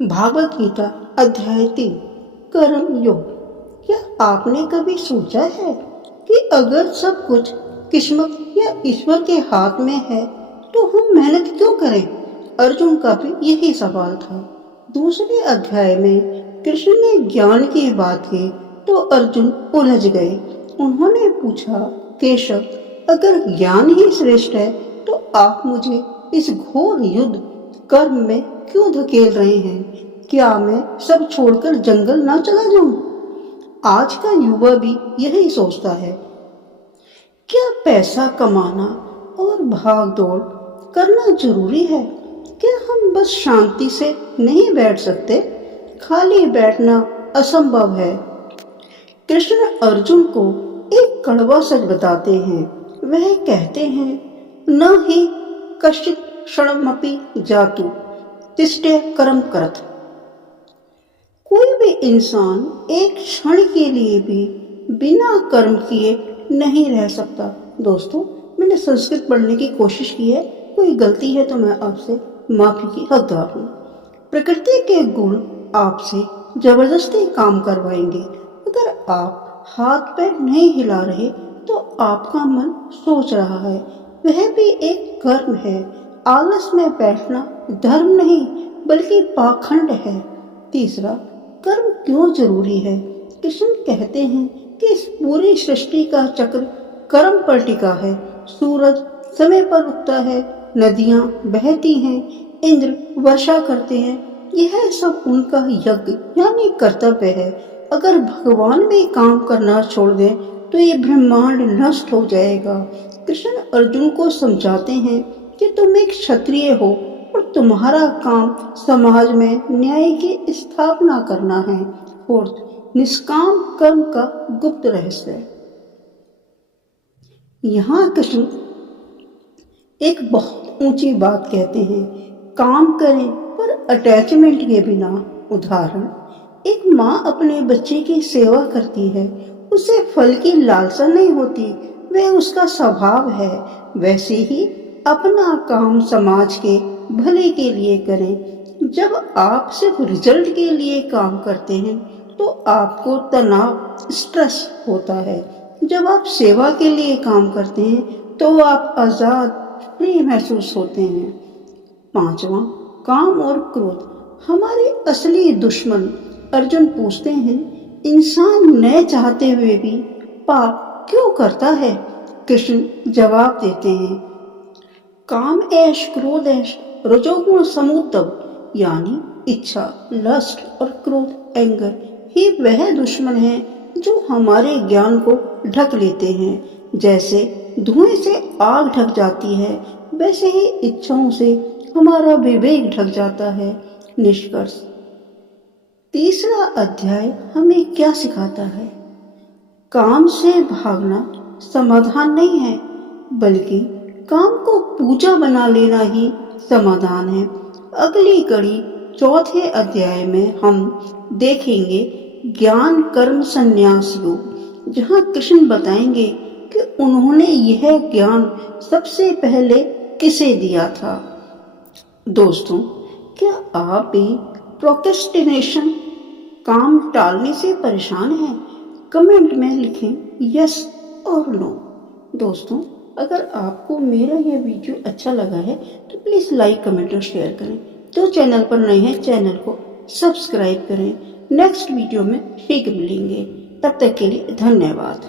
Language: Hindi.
भागवत गीता अध्याय 3 कर्म योग। क्या आपने कभी सोचा है कि अगर सब कुछ किस्मत या ईश्वर के हाथ में है तो हम मेहनत क्यों करें? अर्जुन का भी यही सवाल था। दूसरे अध्याय में कृष्ण ने ज्ञान की बात की तो अर्जुन उलझ गए। उन्होंने पूछा, केशव, अगर ज्ञान ही श्रेष्ठ है तो आप मुझे इस घोर युद्ध कर्म में क्यों धकेल रहे हैं? क्या मैं सब छोड़कर जंगल ना चला जाऊं? आज का युवा भी यही सोचता है। क्या पैसा कमाना और भाग दौड़ करना जरूरी है? क्या हम बस शांति से नहीं बैठ सकते? खाली बैठना असंभव है। कृष्ण अर्जुन को एक कड़वा सच बताते हैं। वह कहते हैं, न ही कश्चित् क्षणमपि जातु तिष्ठ्य कर्म करत। कोई भी इंसान एक क्षण के लिए भी बिना कर्म किए नहीं रह सकता। दोस्तों, मैंने संस्कृत पढ़ने की कोशिश की है, कोई गलती है तो मैं आपसे माफी की हकदार हूँ। प्रकृति के गुण आपसे जबरदस्ती काम करवाएंगे। अगर आप हाथ पैर नहीं हिला रहे तो आपका मन सोच रहा है, वह भी एक कर्म है। आलस में बैठना धर्म नहीं बल्कि पाखंड है। तीसरा, कर्म क्यों जरूरी है? कृष्ण कहते हैं कि इस पूरी सृष्टि का चक्र कर्म पर टिका है। सूरज समय पर उगता है, नदियां बहती हैं, इंद्र वर्षा करते हैं। यह सब उनका यज्ञ यानी कर्तव्य है। अगर भगवान भी काम करना छोड़ दें तो ये ब्रह्मांड नष्ट हो जाएगा। कृष्ण अर्जुन को समझाते हैं कि तुम एक क्षत्रिय हो और तुम्हारा काम समाज में न्याय की स्थापना करना है। फोर्थ, निष्काम कर्म का गुप्त रहस्य। यहाँ कृष्ण एक बहुत ऊंची बात कहते हैं, काम करें पर अटैचमेंट के बिना। उदाहरण, एक माँ अपने बच्चे की सेवा करती है, उसे फल की लालसा नहीं होती, वह उसका स्वभाव है। वैसे ही अपना काम समाज के भले के लिए करें। जब आप सिर्फ रिजल्ट के लिए काम करते हैं तो आपको तनाव, स्ट्रेस होता है। जब आप सेवा के लिए काम करते हैं तो आप आजाद, फ्री महसूस होते हैं। पांचवा, काम और क्रोध हमारे असली दुश्मन। अर्जुन पूछते हैं, इंसान न चाहते हुए भी पाप क्यों करता है? कृष्ण जवाब देते हैं, काम ऐश, क्रोध ऐश, रजोगुण समूतव यानी इच्छा, लस्ट और क्रोध, एंगर ही वह दुश्मन है जो हमारे ज्ञान को ढक लेते हैं। जैसे धुएं से आग ढक जाती है, वैसे ही इच्छाओं से हमारा विवेक ढक जाता है। निष्कर्ष, तीसरा अध्याय हमें क्या सिखाता है? काम से भागना समाधान नहीं है, बल्कि काम को पूजा बना लेना ही समाधान है। अगली कड़ी चौथे अध्याय में हम देखेंगे ज्ञान कर्म संन्यास योग, जहाँ कृष्ण बताएंगे कि उन्होंने यह ज्ञान सबसे पहले किसे दिया था। दोस्तों, क्या आप भी प्रोक्रेस्टिनेशन, काम टालने से परेशान हैं? कमेंट में लिखें यस और नो। दोस्तों, अगर आपको मेरा यह वीडियो अच्छा लगा है तो प्लीज़ लाइक, कमेंट और शेयर करें। जो चैनल पर नए हैं चैनल को सब्सक्राइब करें। नेक्स्ट वीडियो में शीघ्र मिलेंगे। तब तक के लिए धन्यवाद।